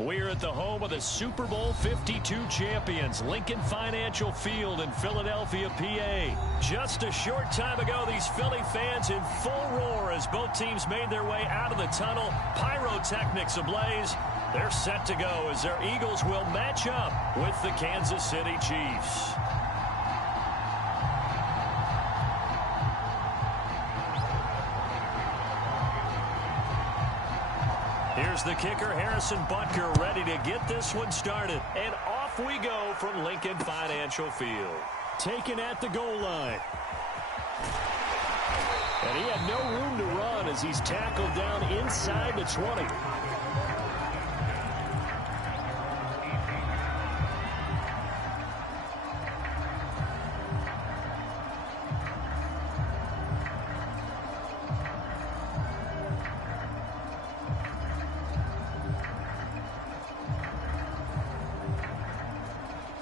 We're at the home of the Super Bowl 52 champions, Lincoln Financial Field in Philadelphia, PA. Just a short time ago, these Philly fans in full roar as both teams made their way out of the tunnel. Pyrotechnics ablaze. They're set to go as their Eagles will match up with the Kansas City Chiefs. Here's the kicker, Harrison Butker, ready to get this one started. And off we go from Lincoln Financial Field. Taken at the goal line. And he had no room to run as he's tackled down inside the 20.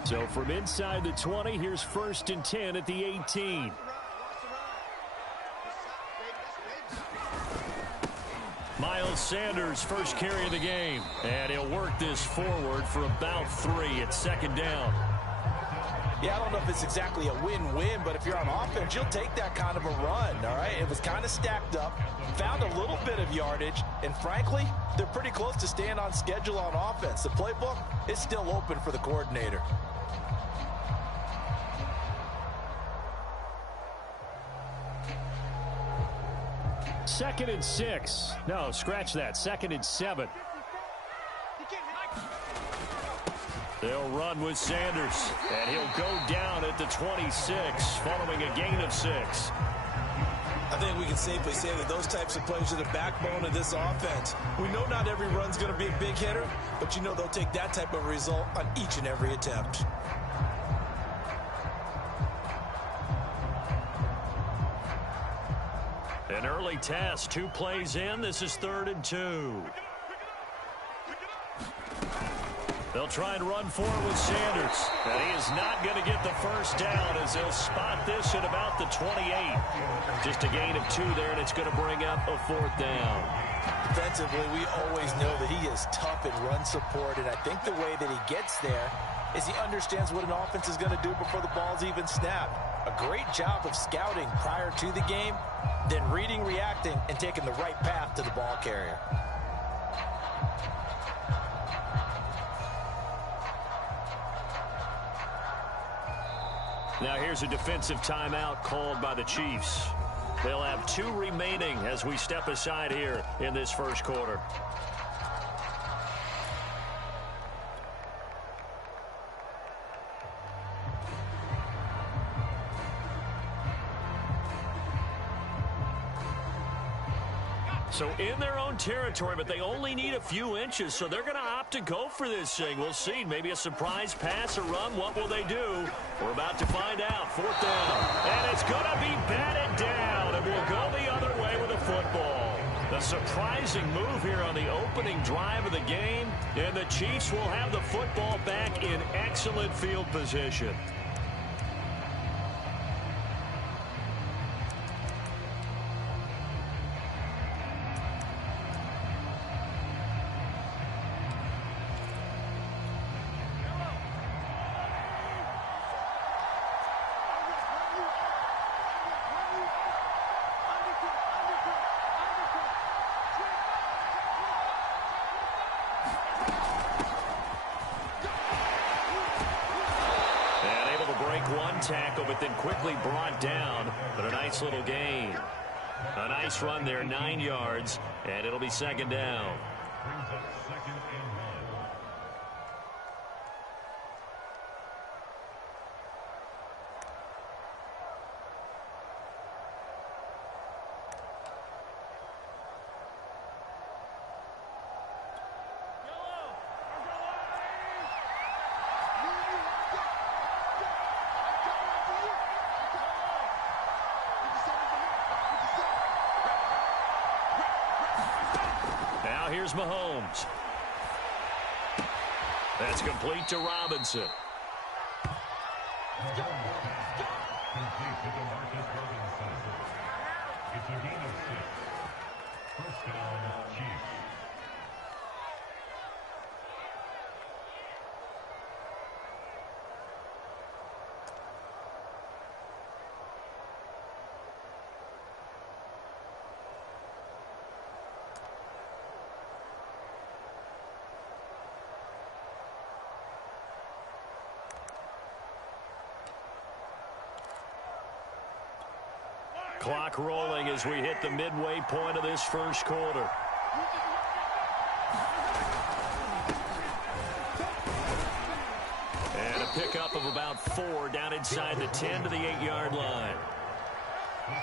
So from inside the 20, here's 1st and 10 at the 18. Miles Sanders, first carry of the game. And he'll work this forward for about 3 at 2nd down. Yeah, I don't know if it's exactly a win-win, but if you're on offense, you'll take that kind of a run, all right? It was kind of stacked up, found a little bit of yardage, and frankly, they're pretty close to staying on schedule on offense. The playbook is still open for the coordinator. Second and 6. No, scratch that. 2nd and 7. They'll run with Sanders, and he'll go down at the 26 following a gain of 6. I think we can safely say that those types of plays are the backbone of this offense. We know not every run's going to be a big hitter, but you know they'll take that type of result on each and every attempt. An early test, 2 plays in. This is 3rd and 2. They'll try and run forward with Sanders. And he is not going to get the first down as they'll spot this at about the 28. Just a gain of 2 there, and it's going to bring up a 4th down. Defensively, we always know that he is tough in run support, and I think the way that he gets there is he understands what an offense is going to do before the ball's even snapped. A great job of scouting prior to the game, then reading, reacting, and taking the right path to the ball carrier. Now here's a defensive timeout called by the Chiefs. They'll have 2 remaining as we step aside here in this first quarter. So in their own territory, but they only need a few inches, so they're going to opt to go for this thing. We'll see. Maybe a surprise pass or run. What will they do? We're about to find out. 4th down. And it's going to be batted down, and we'll go the other way with the football. The surprising move here on the opening drive of the game, and the Chiefs will have the football back in excellent field position. Tackle, but then quickly brought down, but a nice little gain. A nice run there, 9 yards, and it'll be 2nd down. Here's Mahomes. That's complete to Robinson. It's a gain of 6. First down, Chiefs. Clock rolling as we hit the midway point of this first quarter. And a pickup of about 4 down inside the 10 to the 8-yard line.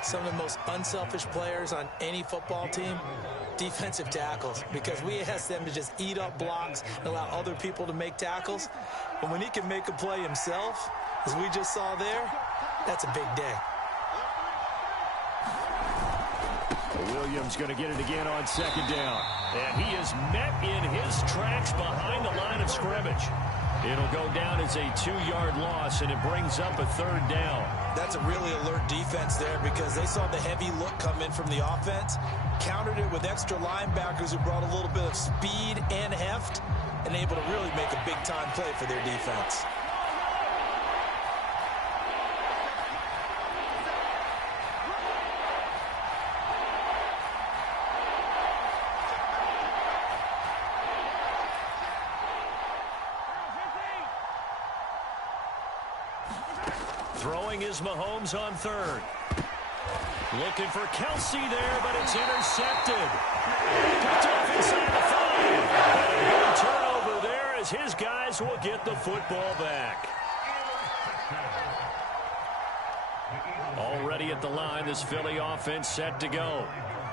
Some of the most unselfish players on any football team, defensive tackles, because we ask them to just eat up blocks and allow other people to make tackles. And when he can make a play himself, as we just saw there, that's a big day. Williams going to get it again on second down. And he is met in his tracks behind the line of scrimmage. It'll go down as a 2-yard loss, and it brings up a 3rd down. That's a really alert defense there because they saw the heavy look come in from the offense, countered it with extra linebackers who brought a little bit of speed and heft, and able to really make a big-time play for their defense. Throwing is Mahomes on 3rd. Looking for Kelsey there, but it's intercepted. Picked off inside the 5. And a good turnover there as his guys will get the football back. Already at the line, this Philly offense set to go.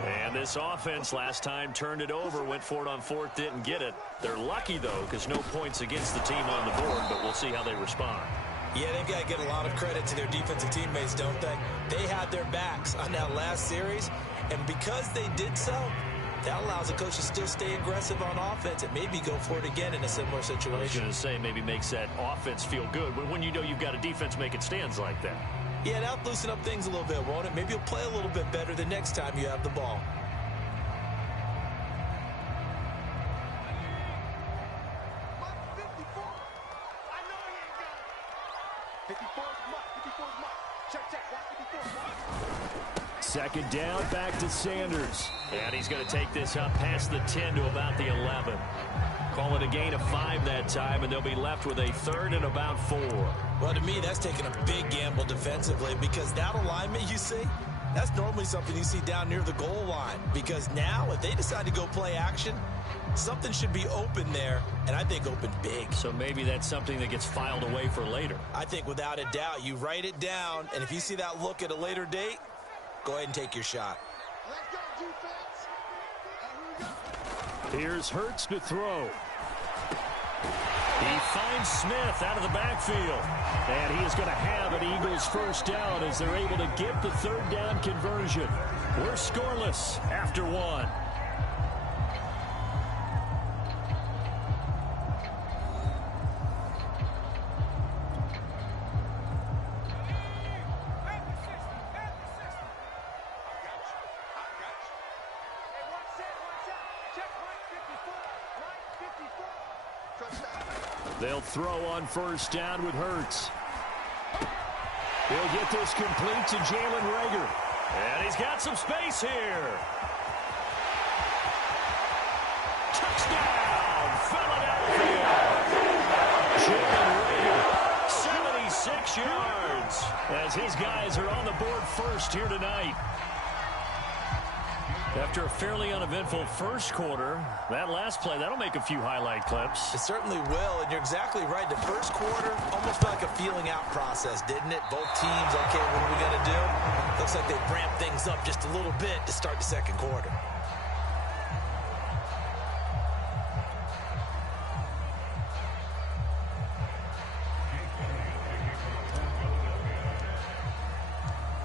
And this offense last time turned it over, went for it on 4th, didn't get it. They're lucky, though, because no points against the team on the board, but we'll see how they respond. Yeah, they've got to get a lot of credit to their defensive teammates, don't they? They had their backs on that last series, and because they did so, that allows the coach to still stay aggressive on offense and maybe go for it again in a similar situation. I was going to say, maybe makes that offense feel good, but when you know you've got a defense making stands like that. Yeah, that'll loosen up things a little bit, won't it? Maybe you'll play a little bit better the next time you have the ball. Second down, back to Sanders. And he's going to take this up past the 10 to about the 11. Call it a gain of 5 that time, and they'll be left with a 3rd and about 4. Well, to me, that's taking a big gamble defensively because that alignment you see, that's normally something you see down near the goal line. Because now, if they decide to go play action, something should be open there, and I think open big. So maybe that's something that gets filed away for later. I think without a doubt, you write it down, and if you see that look at a later date, go ahead and take your shot. Here's Hurts to throw. He finds Smith out of the backfield. And he is going to have an Eagles first down as they're able to get the 3rd down conversion. We're scoreless after 1. They'll throw on first down with Hurts. He'll get this complete to Jalen Reagor. And he's got some space here. Touchdown, Philadelphia. Jalen Reagor, 76 yards, as his guys are on the board first here tonight. After a fairly uneventful first quarter, that last play, that'll make a few highlight clips. It certainly will, and you're exactly right. The first quarter almost felt like a feeling out process, didn't it? Both teams, okay, what are we going to do? Looks like they've ramped things up just a little bit to start the second quarter.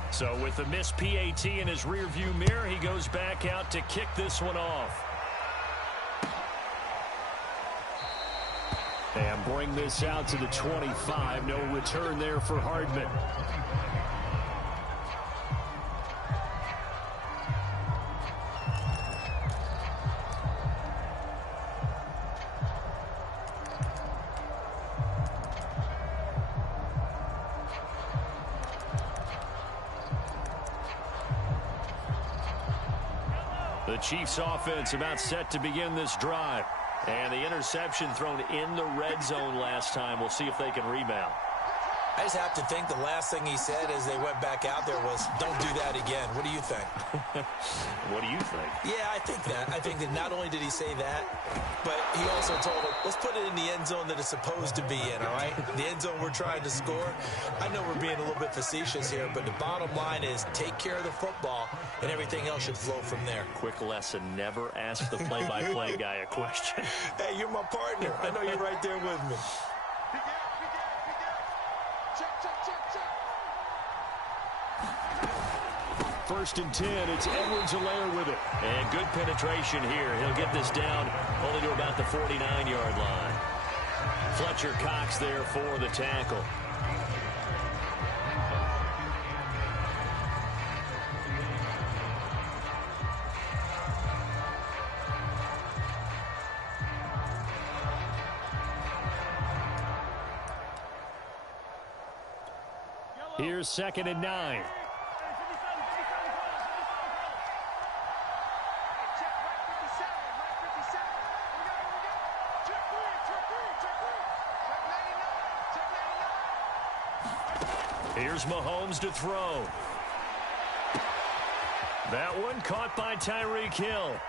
So with the missed PAT in his rearview mirror, he goes back out to kick this one off. And bring this out to the 25. No return there for Hardman. The Chiefs offense about set to begin this drive. And the interception thrown in the red zone last time. We'll see if they can rebound. I just have to think the last thing he said as they went back out there was, don't do that again. What do you think? What do you think? Yeah, I think that. I think that not only did he say that, but he also told him, let's put it in the end zone that it's supposed to be in, all right? The end zone we're trying to score. I know we're being a little bit facetious here, but the bottom line is take care of the football, and everything else should flow from there. Quick lesson, never ask the play-by-play guy a question. Hey, you're my partner. I know you're right there with me. First and 10, it's Edwards-Helaire with it. And good penetration here. He'll get this down only to about the 49-yard line. Fletcher Cox there for the tackle. Here's 2nd and 9. Here's Mahomes to throw. That one caught by Tyreek Hill.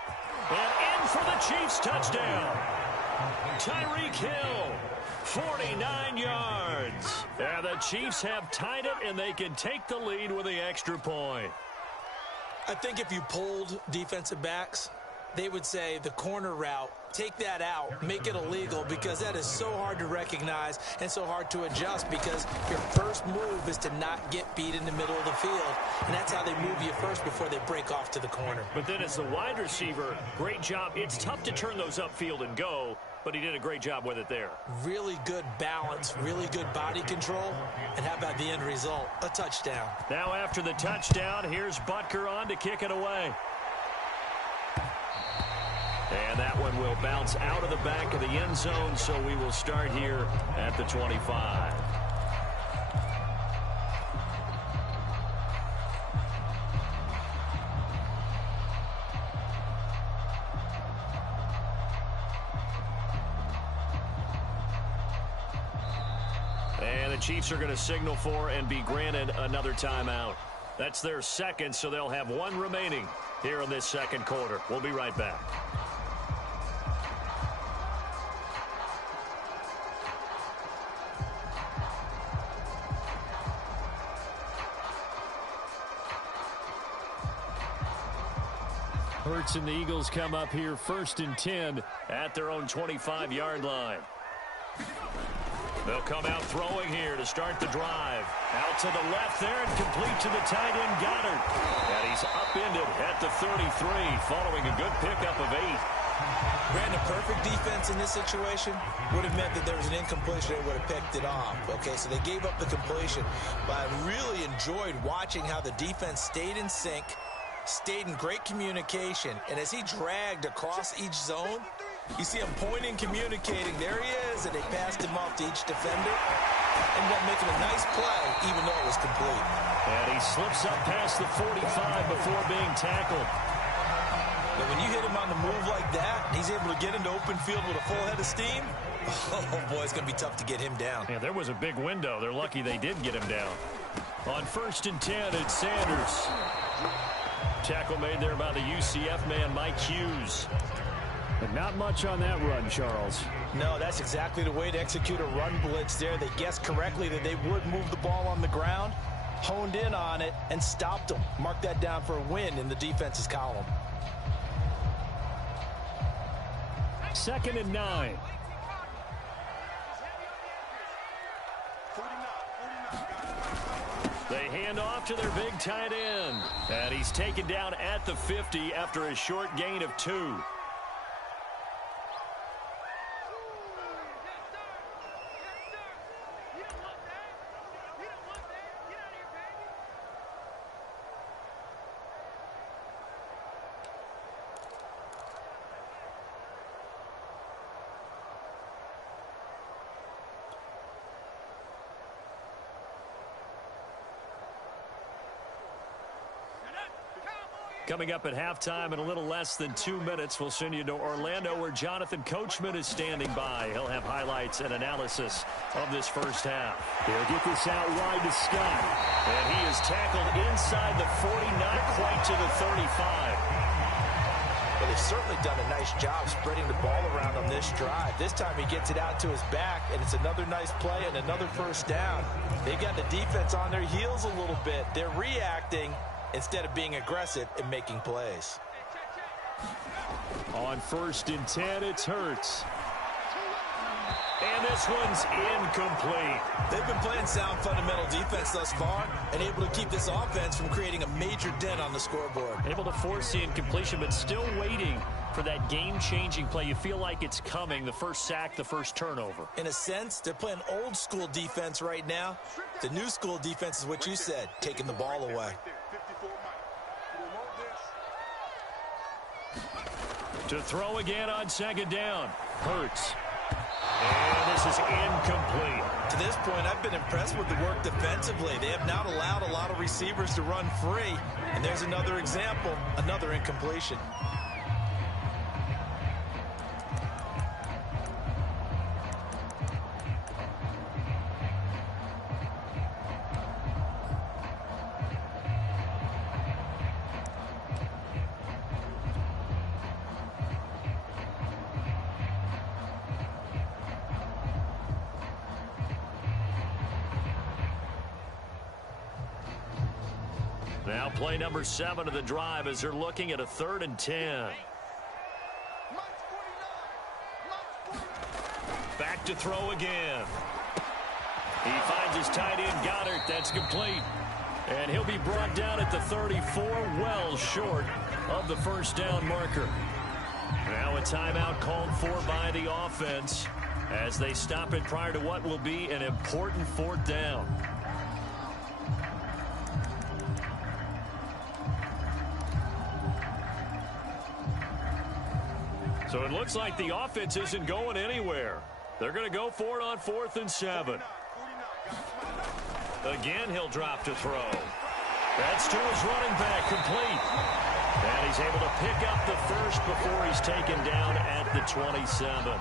And in for the Chiefs touchdown. Tyreek Hill, 49 yards. And the Chiefs have tied it, and they can take the lead with the extra point. I think if you polled defensive backs, they would say the corner route, take that out, make it illegal, because that is so hard to recognize and so hard to adjust, because your first move is to not get beat in the middle of the field, and that's how they move you first before they break off to the corner. But then as the wide receiver, great job. It's tough to turn those upfield and go, but he did a great job with it there. Really good balance, really good body control, and how about the end result? A touchdown. Now after the touchdown, here's Butker on to kick it away. And that one will bounce out of the back of the end zone, so we will start here at the 25. And the Chiefs are going to signal for and be granted another timeout. That's their second, so they'll have one remaining here in this second quarter. We'll be right back. Hurts and the Eagles come up here 1st and 10 at their own 25-yard line. They'll come out throwing here to start the drive. Out to the left there and complete to the tight end Goddard. And he's upended at the 33 following a good pickup of 8. Brandon, perfect defense in this situation would have meant that there was an incompletion. They would have picked it off. Okay, so they gave up the completion. But I really enjoyed watching how the defense stayed in sync, stayed in great communication, and as he dragged across each zone, you see him pointing, communicating. There he is, and they passed him off to each defender. Ended up making a nice play, even though it was complete. And he slips up past the 45 before being tackled. But when you hit him on the move like that, he's able to get into open field with a full head of steam. Oh, boy, it's going to be tough to get him down. Yeah, there was a big window. They're lucky they did get him down. On 1st and 10, it's Sanders. Tackle made there by the UCF man, Mike Hughes. But not much on that run, Charles. No, that's exactly the way to execute a run blitz there. They guessed correctly that they would move the ball on the ground, honed in on it, and stopped them. Mark that down for a win in the defense's column. 2nd and 9. They hand off to their big tight end. And he's taken down at the 50 after a short gain of 2. Coming up at halftime in a little less than 2 minutes, we'll send you to Orlando where Jonathan Coachman is standing by. He'll have highlights and analysis of this first half. He'll get this out wide to Scott. And he is tackled inside the 40, not quite to the 35. Well, they've certainly done a nice job spreading the ball around on this drive. This time he gets it out to his back, and it's another nice play and another first down. They've got the defense on their heels a little bit. They're reacting instead of being aggressive and making plays. On 1st and 10, it's Hurts. And this one's incomplete. They've been playing sound fundamental defense thus far and able to keep this offense from creating a major dent on the scoreboard. Able to force the incompletion, but still waiting for that game-changing play. You feel like it's coming, the first sack, the first turnover. In a sense, they're playing old-school defense right now. The new-school defense is what you said, taking the ball away. To throw again on 2nd down. Hurts. And this is incomplete. To this point, I've been impressed with the work defensively. They have not allowed a lot of receivers to run free. And there's another example, another incompletion. Now play number 7 of the drive as they're looking at a 3rd and 10. Back to throw again. He finds his tight end, Goddard. That's complete. And he'll be brought down at the 34, well short of the first down marker. Now a timeout called for by the offense as they stop it prior to what will be an important 4th down. So it looks like the offense isn't going anywhere. They're going to go for it on 4th and 7. Again, he'll drop to throw. That's to his running back, complete. And he's able to pick up the first before he's taken down at the 27.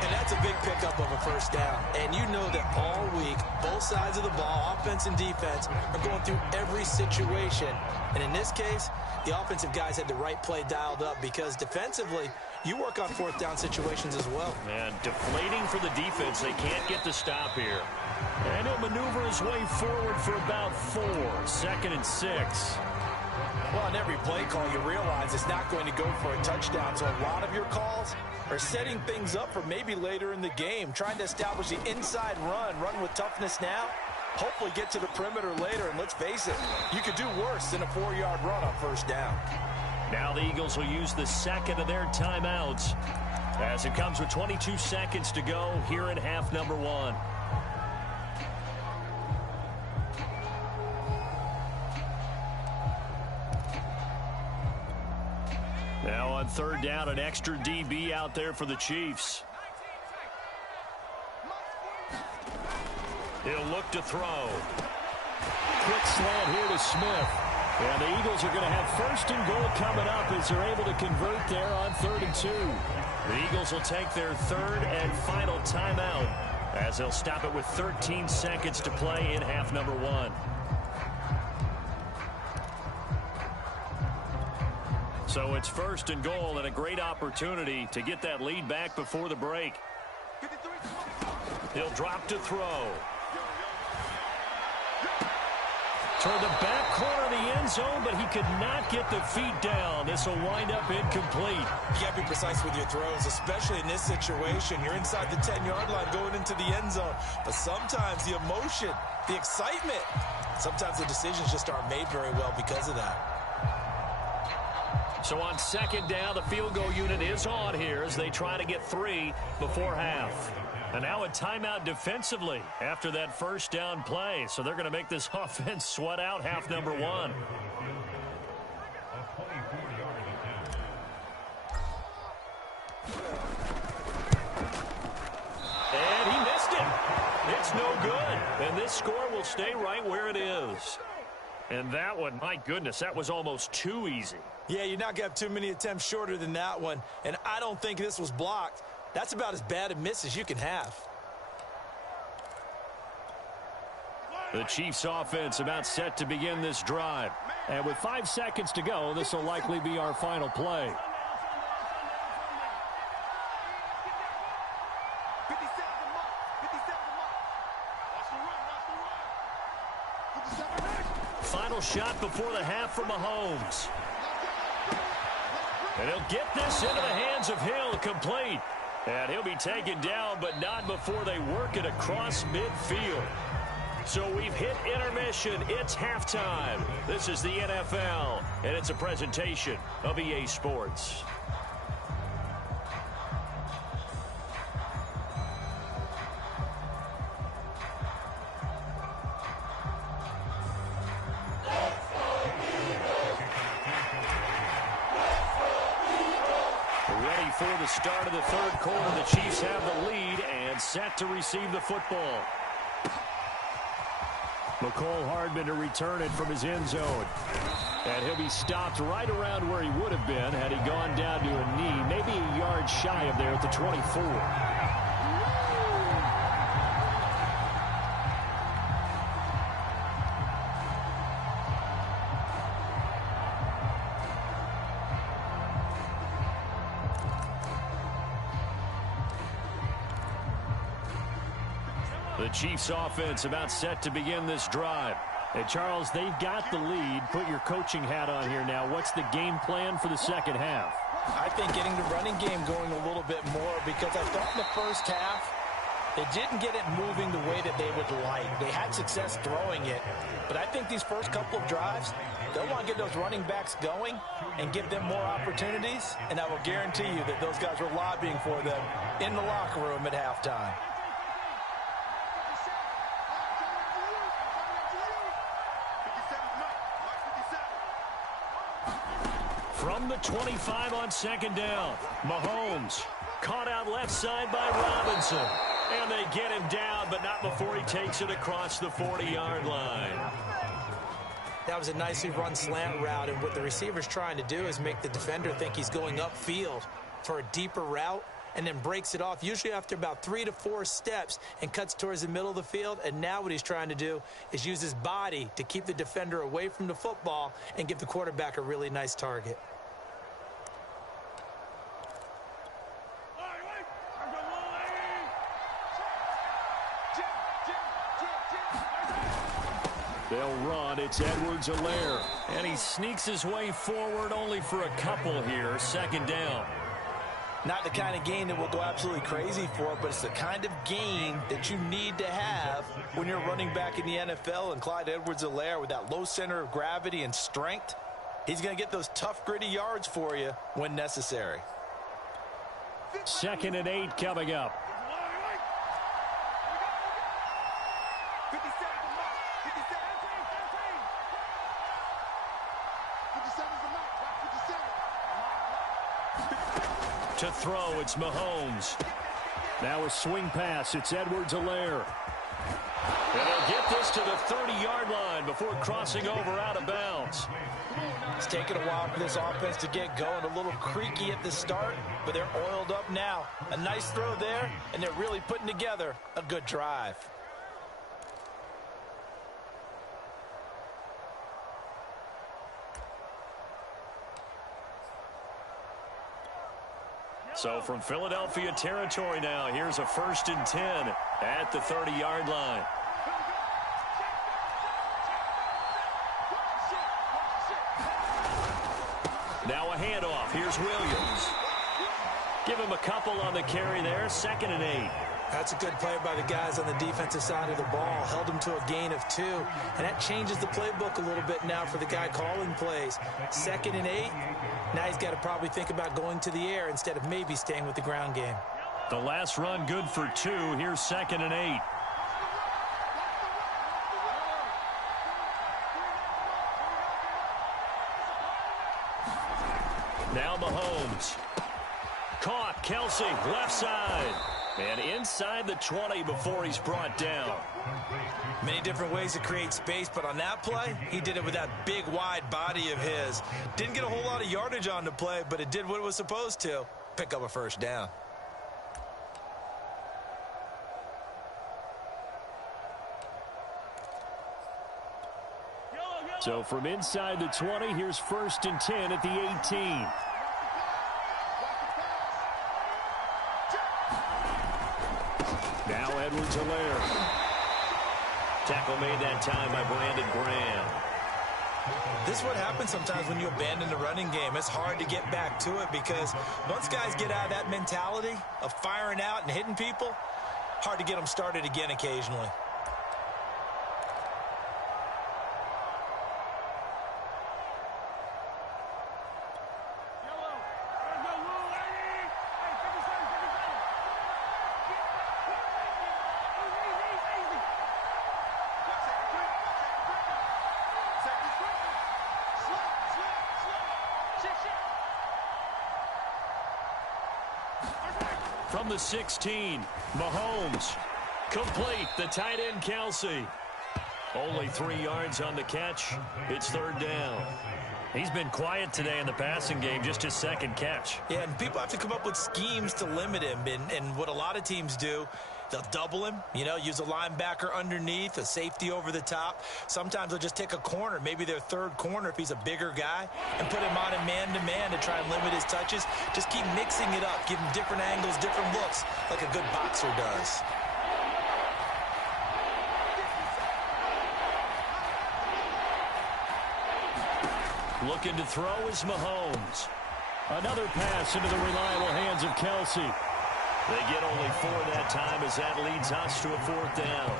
And that's a big pickup of a first down. And you know that all week, both sides of the ball, offense and defense, are going through every situation. And in this case, the offensive guys had the right play dialed up because defensively, you work on 4th down situations as well. And deflating for the defense. They can't get the stop here. And he'll maneuver his way forward for about 4. 2nd and 6. Well, on every play call, you realize it's not going to go for a touchdown. So a lot of your calls are setting things up for maybe later in the game, trying to establish the inside run with toughness now, hopefully get to the perimeter later. And let's face it, you could do worse than a 4-yard run on 1st down. Now the Eagles will use the 2nd of their timeouts as it comes with 22 seconds to go here in half number 1. Now on 3rd down, an extra DB out there for the Chiefs. He'll look to throw. Quick slant here to Smith. And the Eagles are going to have 1st and goal coming up as they're able to convert there on 3rd and 2. The Eagles will take their 3rd and final timeout as they'll stop it with 13 seconds to play in half number 1. So it's 1st and goal and a great opportunity to get that lead back before the break. He'll drop to throw. Toward the back corner of the end zone, but he could not get the feet down. This will wind up incomplete. You got to be precise with your throws, especially in this situation. You're inside the 10-yard line going into the end zone. But sometimes the emotion, the excitement, sometimes the decisions just aren't made very well because of that. So on 2nd down, the field goal unit is on here as they try to get 3 before half. And now a timeout defensively after that 1st down play. So they're going to make this offense sweat out half number 1. And he missed it. It's no good. And this score will stay right where it is. And that one, my goodness, that was almost too easy. Yeah, you're not going to have too many attempts shorter than that one. And I don't think this was blocked. That's about as bad a miss as you can have. The Chiefs offense about set to begin this drive. And with 5 seconds to go, this will likely be our final play. Final shot before the half from Mahomes. And he'll get this into the hands of Hill, complete. And he'll be taken down, but not before they work it across midfield. So we've hit intermission. It's halftime. This is the NFL, and it's a presentation of EA Sports. Ready for the start of the third quarter. The Chiefs have the lead and set to receive the football. McCole Hardman to return it from his end zone. And he'll be stopped right around where he would have been had he gone down to a knee, maybe a yard shy of there at the 24. The Chiefs offense about set to begin this drive. And Charles, they've got the lead. Put your coaching hat on here now. What's the game plan for the second half? I think getting the running game going a little bit more, because I thought in the first half they didn't get it moving the way that they would like. They had success throwing it, but I think these first couple of drives, they'll want to get those running backs going and give them more opportunities, and I will guarantee you that those guys were lobbying for them in the locker room at halftime. From the 25 on second down, Mahomes caught out left side by Robinson. And they get him down, but not before he takes it across the 40-yard line. That was a nicely run slant route, and what the receiver's trying to do is make the defender think he's going upfield for a deeper route, and then breaks it off, usually after about 3 to 4 steps, and cuts towards the middle of the field. And now what he's trying to do is use his body to keep the defender away from the football and give the quarterback a really nice target. They'll run. It's Edwards-Helaire. And he sneaks his way forward only for a couple here. Second down. Not the kind of gain that we'll go absolutely crazy for, but it's the kind of gain that you need to have when you're running back in the NFL. And Clyde Edwards-Helaire, with that low center of gravity and strength, he's going to get those tough, gritty yards for you when necessary. 2nd and 8 coming up. To throw, it's Mahomes. Now a swing pass, it's Edwards-Helaire. And he'll get this to the 30-yard line before crossing over out of bounds. It's taken a while for this offense to get going. A little creaky at the start, but they're oiled up now. A nice throw there, and they're really putting together a good drive. So from Philadelphia territory now, here's a 1st and 10 at the 30-yard line. Now a handoff. Here's Williams. Give him a couple on the carry there. 2nd and 8. That's a good play by the guys on the defensive side of the ball. Held him to a gain of 2. And that changes the playbook a little bit now for the guy calling plays. 2nd and 8. Now he's got to probably think about going to the air instead of maybe staying with the ground game. The last run good for 2. Here's 2nd and 8. Now Mahomes. Caught. Kelsey, left side. And inside the 20 before he's brought down. Many different ways to create space, but on that play, he did it with that big, wide body of his. Didn't get a whole lot of yardage on the play, but it did what it was supposed to. Pick up a first down. So from inside the 20, here's 1st and 10 at the 18. Now Edwards-Helaire. Tackle made that time by Brandon Graham. This is what happens sometimes when you abandon the running game. It's hard to get back to it because once guys get out of that mentality of firing out and hitting people, hard to get them started again occasionally. From the 16, Mahomes. Complete, the tight end, Kelsey. Only 3 yards on the catch. It's 3rd down. He's been quiet today in the passing game, just his 2nd catch. Yeah, and people have to come up with schemes to limit him. And what a lot of teams do, they'll double him, use a linebacker underneath, a safety over the top. Sometimes they'll just take a corner, maybe their 3rd corner if he's a bigger guy, and put him on a man-to-man to try and limit his touches. Just keep mixing it up, give him different angles, different looks, like a good boxer does. Looking to throw is Mahomes. Another pass into the reliable hands of Kelsey. They get only 4 that time as that leads us to a 4th down.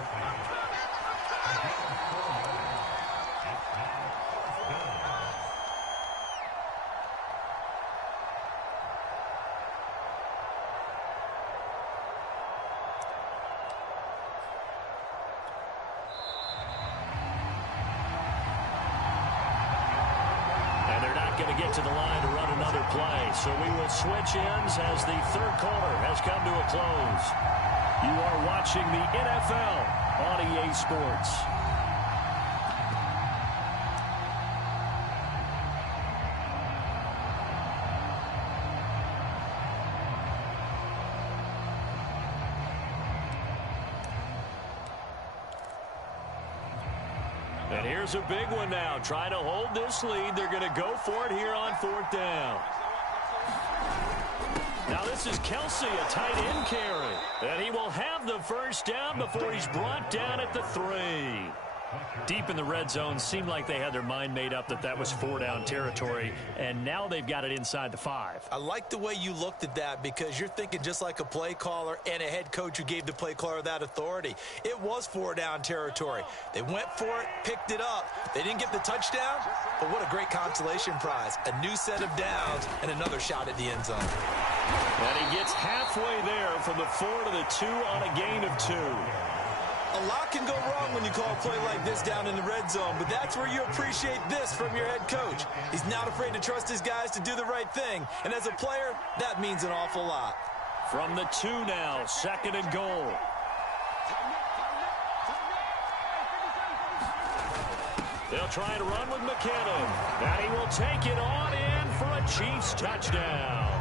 Going to get to the line to run another play. So we will switch ends as the 3rd quarter has come to a close. You are watching the NFL on EA Sports. And here's a big one now. Trying to hold this lead. They're going to go for it here on 4th down. Now this is Kelsey, a tight end carry. And he will have the 1st down before he's brought down at the 3. Deep in the red zone, seemed like they had their mind made up that was 4-down territory, and now they've got it inside the 5. I like the way you looked at that because you're thinking just like a play caller and a head coach who gave the play caller that authority. It was 4-down territory. They went for it, picked it up. They didn't get the touchdown, but what a great consolation prize. A new set of downs and another shot at the end zone. And he gets halfway there from the 4 to the 2 on a gain of 2. A lot can go wrong when you call a play like this down in the red zone, but that's where you appreciate this from your head coach. He's not afraid to trust his guys to do the right thing, and as a player, that means an awful lot. From the 2 now, 2nd and goal. They'll try to run with McKinnon, and he will take it on in for a Chiefs touchdown.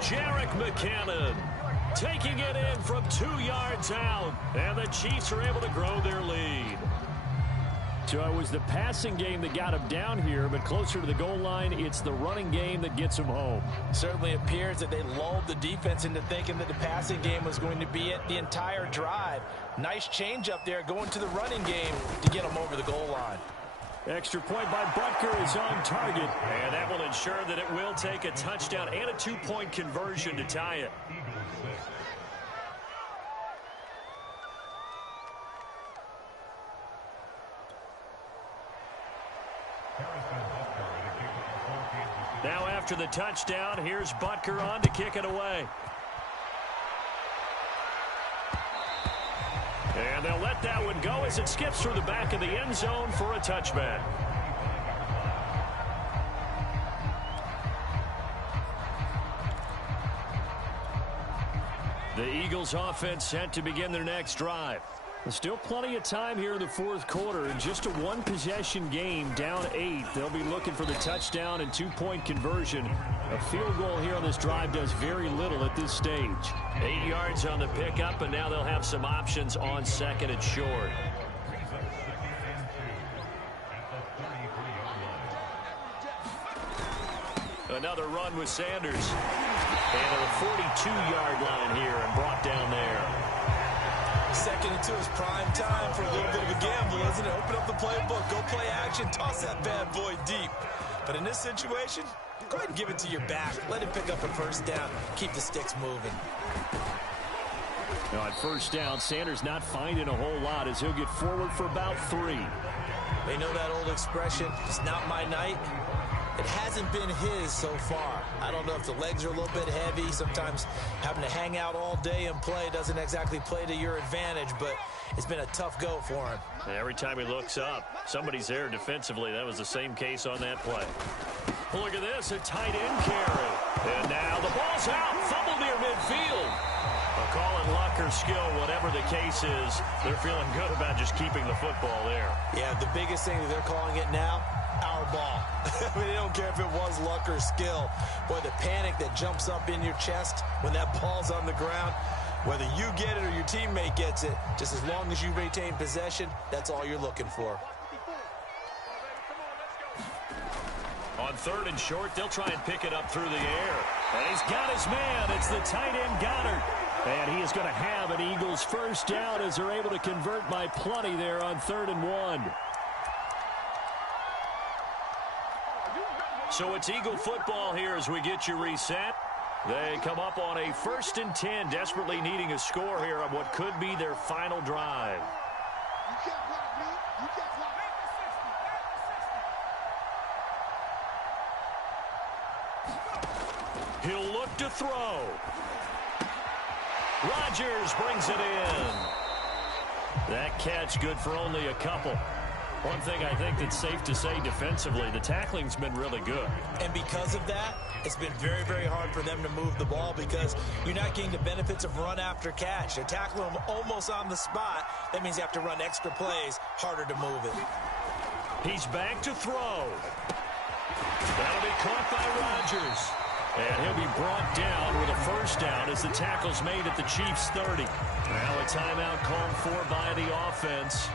Jerick McKinnon taking it in from 2 yards out, and the Chiefs are able to grow their lead. So it was the passing game that got him down here, but closer to the goal line, it's the running game that gets him home. Certainly appears that they lulled the defense into thinking that the passing game was going to be it the entire drive. Nice change up there going to the running game to get them over the goal line. Extra point by Butker is on target, and that will ensure that it will take a touchdown and a 2-point conversion to tie it. Now after the touchdown, here's Butker on to kick it away. And they'll let that one go as it skips through the back of the end zone for a touchback. The Eagles offense set to begin their next drive. Still plenty of time here in the fourth quarter. In just a one-possession game, down 8. They'll be looking for the touchdown and two-point conversion. A field goal here on this drive does very little at this stage. 8 yards on the pickup, and now they'll have some options on second and short. Another run with Sanders. And to the 42-yard line here and brought down there. Second and 2 is prime time for a little bit of a gamble, isn't it? Open up the playbook, go play action, toss that bad boy deep. But in this situation, go ahead and give it to your back. Let him pick up a first down. Keep the sticks moving. Now, at first down, Sanders not finding a whole lot as he'll get forward for about 3. They know that old expression, it's not my night. It hasn't been his so far. I don't know if the legs are a little bit heavy. Sometimes having to hang out all day and play doesn't exactly play to your advantage, but it's been a tough go for him. And every time he looks up, somebody's there defensively. That was the same case on that play. Look at this, a tight end carry. And now the ball's out, fumble near midfield. A call on luck or skill, whatever the case is, they're feeling good about just keeping the football there. Yeah, the biggest thing that they're calling it now, our ball. I mean, they don't care if it was luck or skill. Boy, the panic that jumps up in your chest when that ball's on the ground, whether you get it or your teammate gets it, just as long as you retain possession, that's all you're looking for. On third and short, they'll try and pick it up through the air. And he's got his man. It's the tight end Goddard. And he is going to have an Eagles first down as they're able to convert by plenty there on 3rd and 1. So it's Eagle football here as we get you reset. They come up on a 1st and 10, desperately needing a score here on what could be their final drive. He'll look to throw. Rodgers brings it in. That catch good for only a couple. One thing I think that's safe to say defensively, the tackling's been really good. And because of that, it's been very, very hard for them to move the ball because you're not getting the benefits of run after catch. They're tackling them almost on the spot. That means you have to run extra plays, harder to move it. He's back to throw. That'll be caught by Rodgers. And he'll be brought down with a first down as the tackle's made at the Chiefs' 30. Now a timeout called for by the offense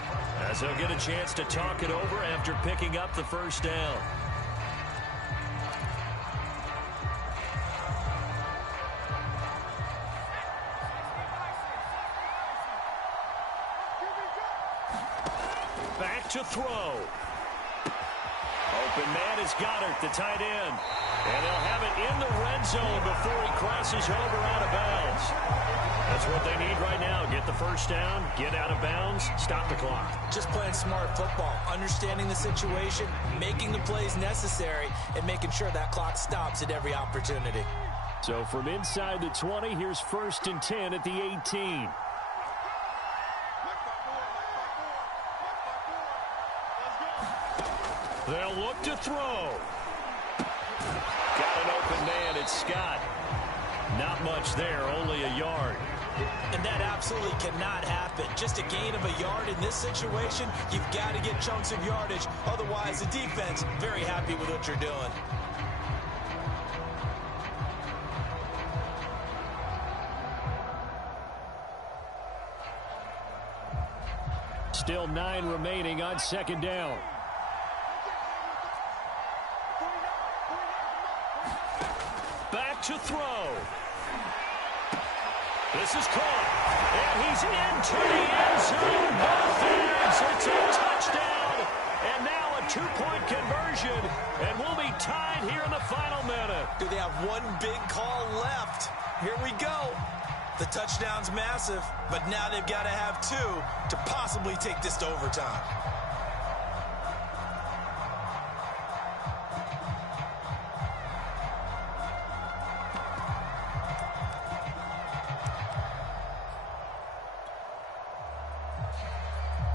as they'll get a chance to talk it over after picking up the first down. Back to throw. Open man is Goddard, the tight end. And they'll have it in the red zone before he crosses over out of bounds. That's what they need right now. Get the first down, get out of bounds, stop the clock. Just playing smart football, understanding the situation, making the plays necessary, and making sure that clock stops at every opportunity. So from inside the 20, here's 1st and 10 at the 18. They'll look to throw. Got an open man, it's Scott. Not much there, only a yard. And that absolutely cannot happen. Just a gain of a yard in this situation, you've got to get chunks of yardage. Otherwise, the defense, very happy with what you're doing. Still 9 remaining on 2nd down. Back to throw. This is caught. And he's into the end zone. Both ends. It's a touchdown. And now a 2-point conversion. And we'll be tied here in the final minute. Do they have one big call left? Here we go. The touchdown's massive, but now they've got to have 2 to possibly take this to overtime.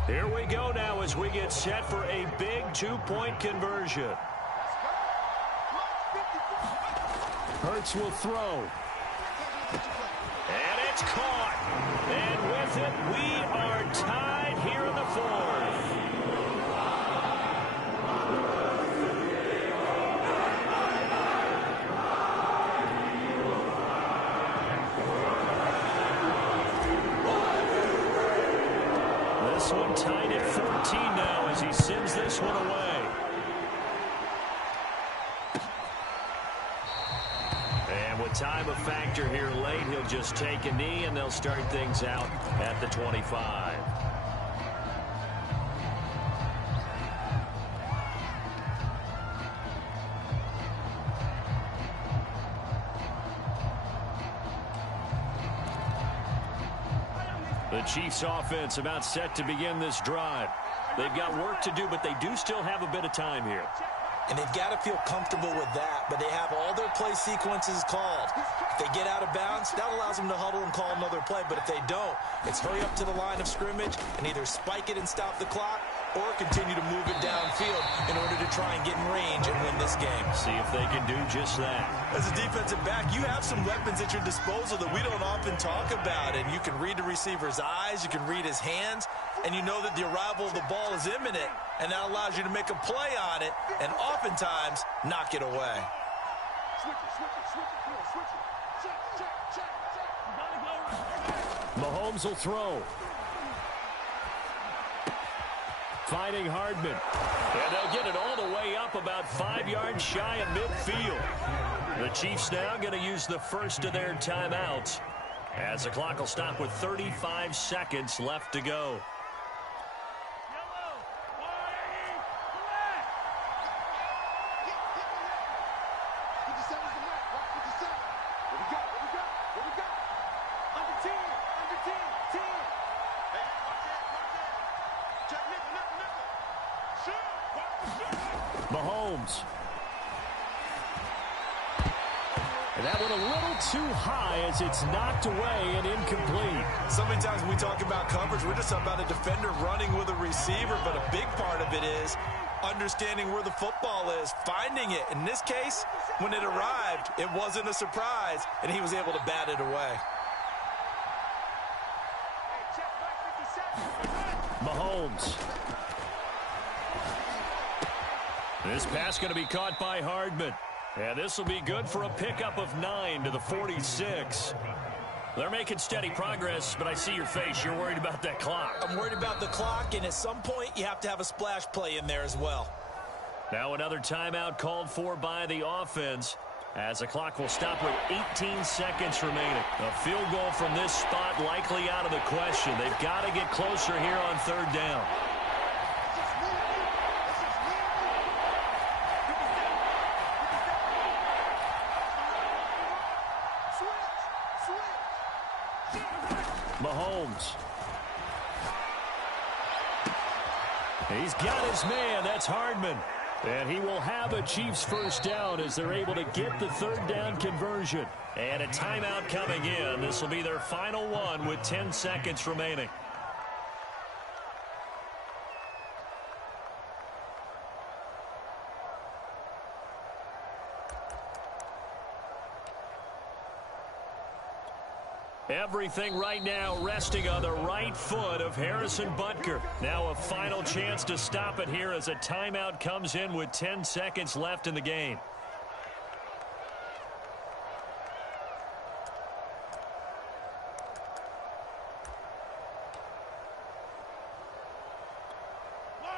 Here we go now as we get set for a big 2-point conversion. Hurts will throw. And it's caught. And with it. We are tied here in the fourth. This one tied at 14 now as he sends this one away. And with time a factor here late, he'll just take a knee and they'll start things out at the 25. The Chiefs offense about set to begin this drive. They've got work to do, but they do still have a bit of time here. And they've got to feel comfortable with that, but they have all their play sequences called. If they get out of bounds, that allows them to huddle and call another play. But if they don't, it's hurry up to the line of scrimmage and either spike it and stop the clock or continue to move it downfield in order to try and get in range and win this game. See if they can do just that. As a defensive back, you have some weapons at your disposal that we don't often talk about, and you can read the receiver's eyes, you can read his hands, and you know that the arrival of the ball is imminent, and that allows you to make a play on it and oftentimes knock it away. Mahomes will throw. Finding Hardman. And they'll get it all the way up about 5 yards shy of midfield. The Chiefs now going to use the first of their timeouts as the clock will stop with 35 seconds left to go. Mahomes. And that one a little too high as it's knocked away and incomplete. So many times when we talk about coverage, we're just talking about a defender running with a receiver, but a big part of it is understanding where the football is, finding it. In this case, when it arrived, it wasn't a surprise, and he was able to bat it away. Mahomes. This pass going to be caught by Hardman. And this will be good for a pickup of 9 to the 46. They're making steady progress, but I see your face. You're worried about that clock. I'm worried about the clock, and at some point, you have to have a splash play in there as well. Now another timeout called for by the offense as the clock will stop with 18 seconds remaining. A field goal from this spot likely out of the question. They've got to get closer here on third down. Mahomes. He's got his man. That's Hardman. And he will have a Chiefs first down as they're able to get the third down conversion. And a timeout coming in. This will be their final one with 10 seconds remaining. Everything right now resting on the right foot of Harrison Butker. Now a final chance to stop it here as a timeout comes in with 10 seconds left in the game.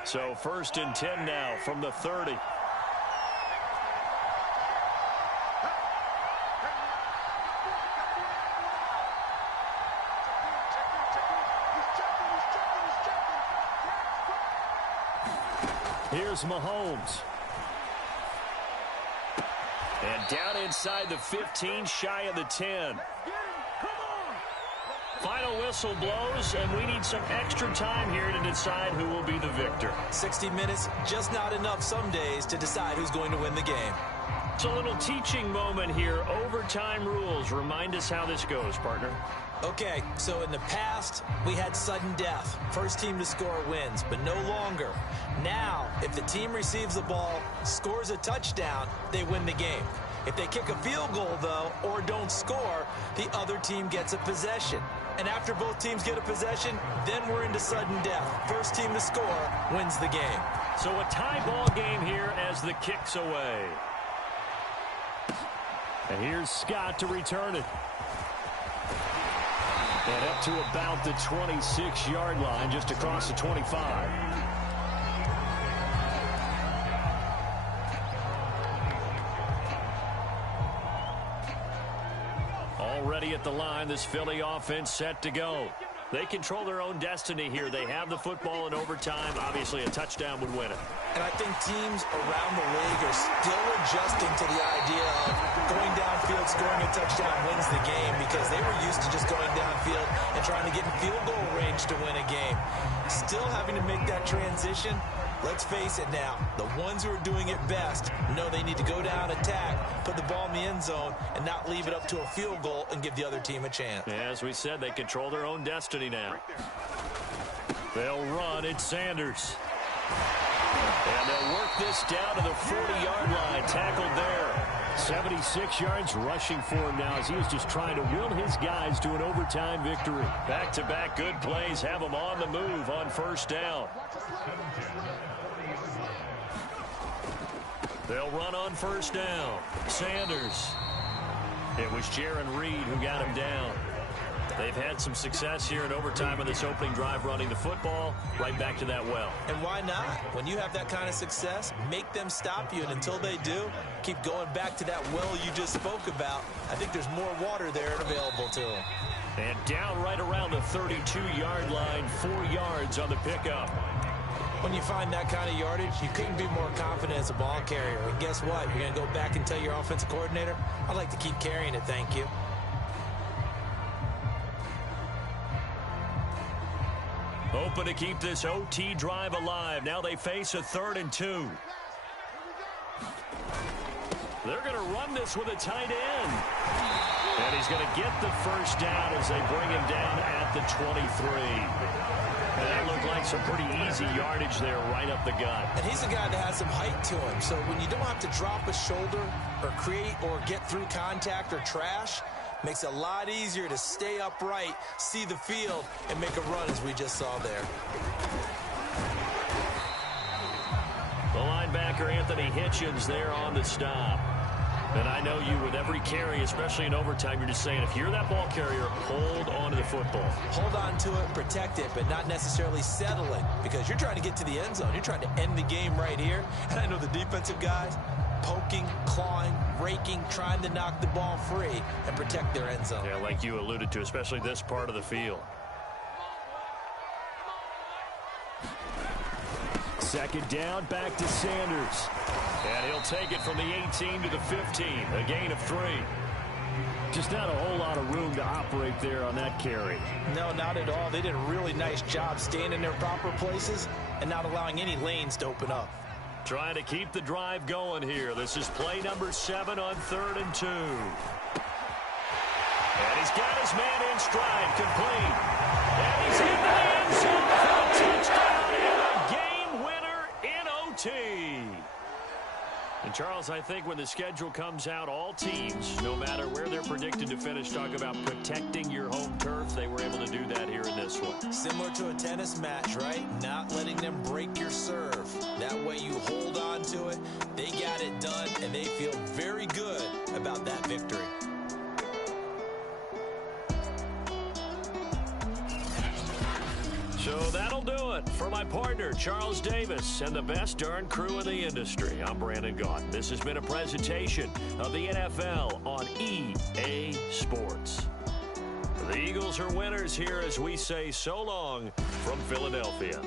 So 1st and 10 now from the 30. Here's Mahomes. And down inside the 15, shy of the 10. Final whistle blows, and we need some extra time here to decide who will be the victor. 60 minutes, just not enough some days to decide who's going to win the game. It's a little teaching moment here. Overtime rules. Remind us how this goes, partner. Okay, so in the past, we had sudden death. First team to score wins, but no longer. Now, if the team receives the ball, scores a touchdown, they win the game. If they kick a field goal, though, or don't score, the other team gets a possession. And after both teams get a possession, then we're into sudden death. First team to score wins the game. So a tie ball game here as the kick's away. And here's Scott to return it. And up to about the 26-yard line, just across the 25. Already at the line, this Philly offense set to go. They control their own destiny here. They have the football in overtime. Obviously, a touchdown would win it. And I think teams around the league are still adjusting to the idea of going downfield, scoring a touchdown wins the game, because they were used to just going downfield and trying to get in field goal range to win a game. Still having to make that transition. Let's face it now, the ones who are doing it best know they need to go down, attack, put the ball in the end zone, and not leave it up to a field goal and give the other team a chance. As we said, they control their own destiny now. They'll run. It's Sanders. And they'll work this down to the 40-yard line. Tackled there. 76 yards rushing for him now as he was just trying to will his guys to an overtime victory. Back-to-back good plays have them on the move on first down. They'll run on first down. Sanders. It was Jaron Reed who got him down. They've had some success here in overtime on this opening drive running the football right back to that well. And why not? When you have that kind of success, make them stop you. And until they do, keep going back to that well you just spoke about. I think there's more water there and available to them. And down right around the 32-yard line, 4 yards on the pickup. When you find that kind of yardage, you couldn't be more confident as a ball carrier. And guess what? You're going to go back and tell your offensive coordinator, I'd like to keep carrying it, thank you. Hoping to keep this OT drive alive. Now they face a 3rd and 2. They're going to run this with a tight end. And he's going to get the first down as they bring him down at the 23. And that looked like some pretty easy yardage there right up the gut. And he's a guy that has some height to him. So when you don't have to drop a shoulder or create or get through contact or trash, makes it a lot easier to stay upright, see the field, and make a run as we just saw there. The linebacker, Anthony Hitchens, there on the stop. And I know you, with every carry, especially in overtime, you're just saying, if you're that ball carrier, hold on to the football. Hold on to it, protect it, but not necessarily settle it, because you're trying to get to the end zone. You're trying to end the game right here. And I know the defensive guys, poking, clawing, raking, trying to knock the ball free and protect their end zone. Yeah, like you alluded to, especially this part of the field. Second down, back to Sanders. And he'll take it from the 18 to the 15, a gain of 3. Just not a whole lot of room to operate there on that carry. No, not at all. They did a really nice job staying in their proper places and not allowing any lanes to open up. Trying to keep the drive going here. This is play number 7 on 3rd and 2. And he's got his man in stride, complete. And he's in the end zone for a touchdown and a game winner in OT. And, Charles, I think when the schedule comes out, all teams, no matter where they're predicted to finish, talk about protecting your home turf. They were able to do that here in this one. Similar to a tennis match, right? Not letting them break your serve. That way you hold on to it. They got it done, and they feel very good about that victory. So that'll do it for my partner, Charles Davis, and the best darn crew in the industry. I'm Brandon Gaughan. This has been a presentation of the NFL on EA Sports. The Eagles are winners here as we say so long from Philadelphia.